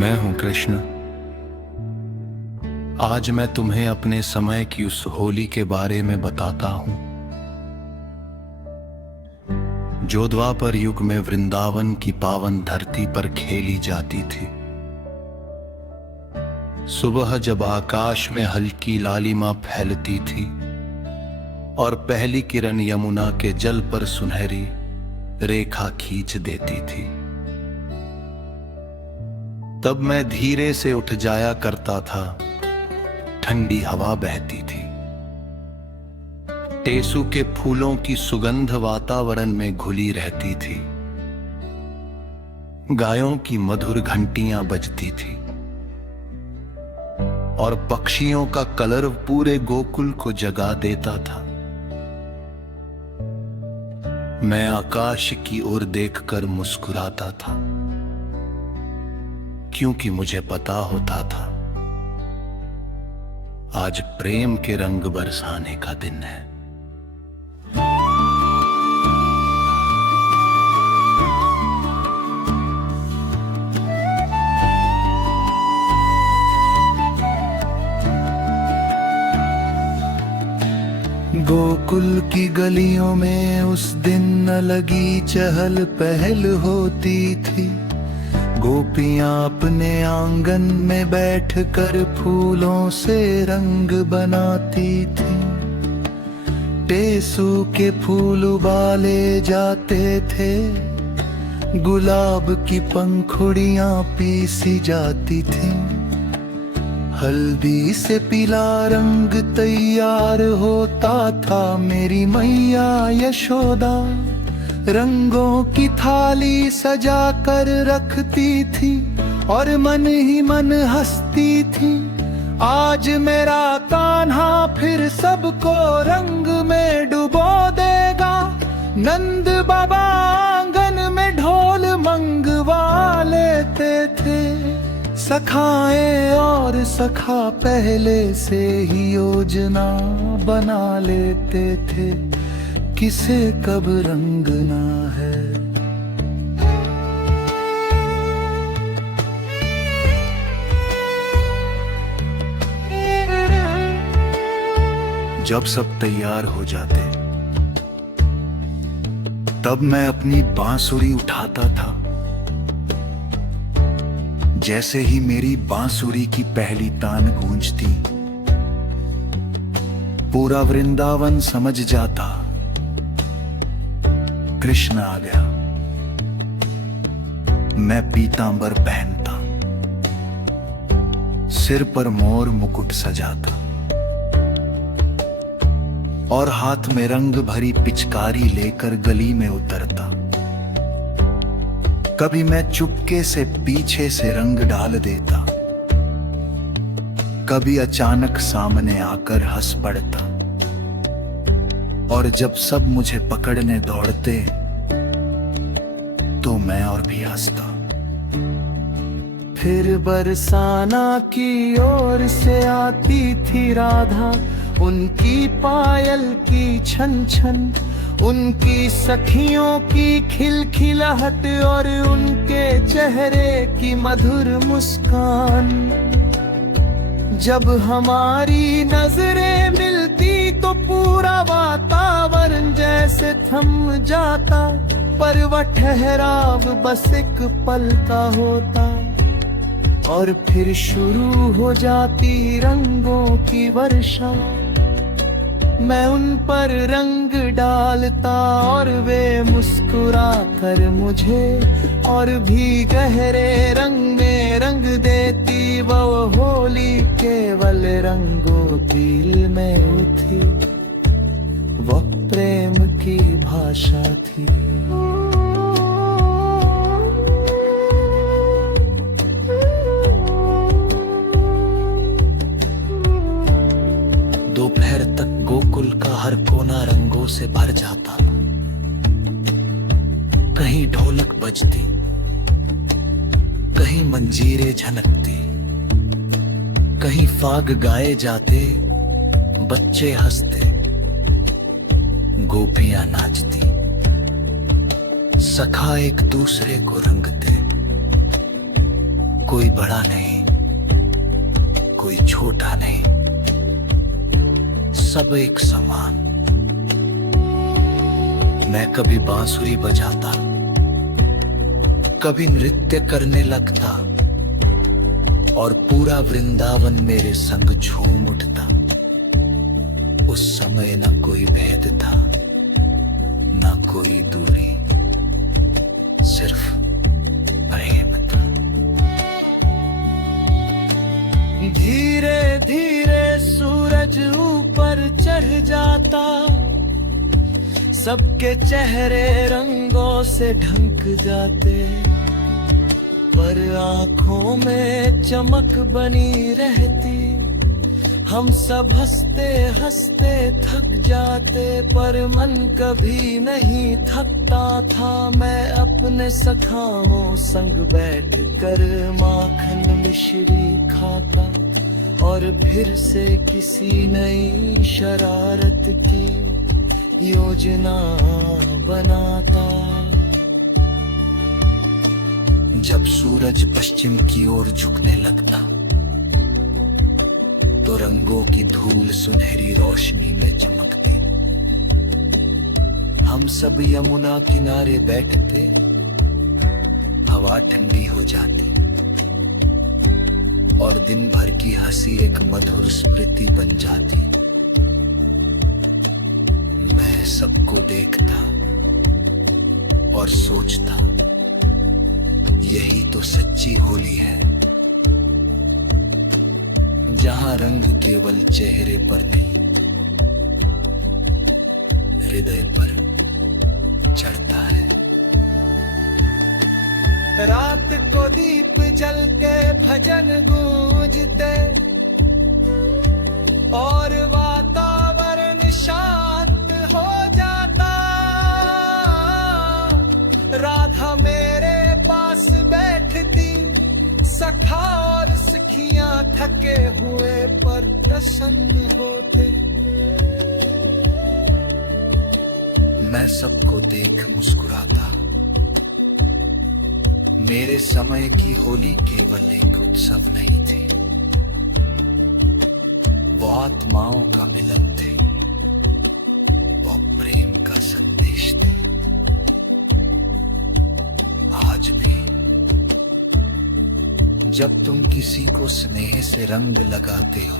मैं हूं कृष्ण। आज मैं तुम्हें अपने समय की उस होली के बारे में बताता हूं जो द्वापर युग में वृंदावन की पावन धरती पर खेली जाती थी। सुबह जब आकाश में हल्की लालिमा फैलती थी और पहली किरण यमुना के जल पर सुनहरी रेखा खींच देती थी, तब मैं धीरे से उठ जाया करता था। ठंडी हवा बहती थी, टेसू के फूलों की सुगंध वातावरण में घुली रहती थी, गायों की मधुर घंटियां बजती थी और पक्षियों का कलर पूरे गोकुल को जगा देता था। मैं आकाश की ओर देखकर मुस्कुराता था, क्योंकि मुझे पता होता था आज प्रेम के रंग बरसाने का दिन है। गोकुल की गलियों में उस दिन न लगी चहल पहल होती थी। गोपियां अपने आंगन में बैठकर फूलों से रंग बनाती थी। टेसू के फूल उबाले जाते थे, गुलाब की पंखुड़ियां पीसी जाती थी। हल्दी से पीला रंग तैयार होता था, मेरी मैया यशोदा रंगों की थाली सजा कर रखती थी और मन ही मन हंसती थी। आज मेरा कान्हा फिर सबको रंग में डुबो देगा। नंद बाबा आंगन में ढोल मंगवा लेते थे। सखाएं और सखा पहले से ही योजना बना लेते थे, किसे कब रंगना है। जब सब तैयार हो जाते, तब मैं अपनी बांसुरी उठाता था। जैसे ही मेरी बांसुरी की पहली तान गूंजती, पूरा वृंदावन समझ जाता कृष्ण आ गया। मैं पीतांबर पहनता, सिर पर मोर मुकुट सजाता और हाथ में रंग भरी पिचकारी लेकर गली में उतरता। कभी मैं चुपके से पीछे से रंग डाल देता, कभी अचानक सामने आकर हंस पड़ता और जब सब मुझे पकड़ने दौड़ते तो मैं और भी हंसता। फिर बरसाना की ओर से आती थी राधा, उनकी पायल की छन छन, उनकी सखियों की खिलखिलाहट और उनके चेहरे की मधुर मुस्कान। जब हमारी नजरें मिलती तो पूरा वातावरण जैसे थम जाता, पर वह ठहराव बस एक पल का होता और फिर शुरू हो जाती रंगों की वर्षा। मैं उन पर रंग डालता और वे मुस्कुरा कर मुझे और भी गहरे रंग में रंग देती। वो होली केवल रंगों दिल में थी, वो प्रेम की भाषा थी। दोपहर तक गोकुल का हर कोना रंगों से भर जाता। कहीं ढोलक बजती, कहीं मंजीरे झनकती, कहीं फाग गाए जाते, बच्चे हंसते, गोपियां नाचती। सखा एक दूसरे को रंगते, कोई बड़ा नहीं, कोई छोटा नहीं, सब एक समान। मैं कभी बांसुरी बजाता, कभी नृत्य करने लगता, और पूरा वृंदावन मेरे संग झूम उठता। उस समय न कोई भेद था, न कोई दूरी, सिर्फ प्रेम था। धीरे धीरे सूरज ऊपर चढ़ जाता, सबके चेहरे रंगों से ढंक जाते, पर आंखों में चमक बनी रहती। हम सब हंसते हंसते थक जाते, पर मन कभी नहीं थकता था। मैं अपने सखाओं संग बैठ कर माखन मिश्री खाता, और फिर से किसी नई शरारत की योजना बनाता। जब सूरज पश्चिम की ओर झुकने लगता, तो रंगों की धूल सुनहरी रोशनी में चमकते। हम सब यमुना किनारे बैठते, हवा ठंडी हो जाती, और दिन भर की हंसी एक मधुर स्मृति बन जाती। मैं सबको देखता और सोचता, यही तो सच्ची होली है, जहां रंग केवल चेहरे पर नहीं, हृदय पर चढ़ता है। रात को दीप जल के भजन गूंजते, और वातावरण शांत हो जाता। राधा मेरे पास बैठती, सखा और सखियां थके हुए पर प्रसन्न होते। मैं सबको देख मुस्कुराता। मेरे समय की होली केवल एक उत्सव नहीं थी, वो आत्माओं का मिलन थे, वो प्रेम का संदेश थे। आज भी जब तुम किसी को स्नेह से रंग लगाते हो,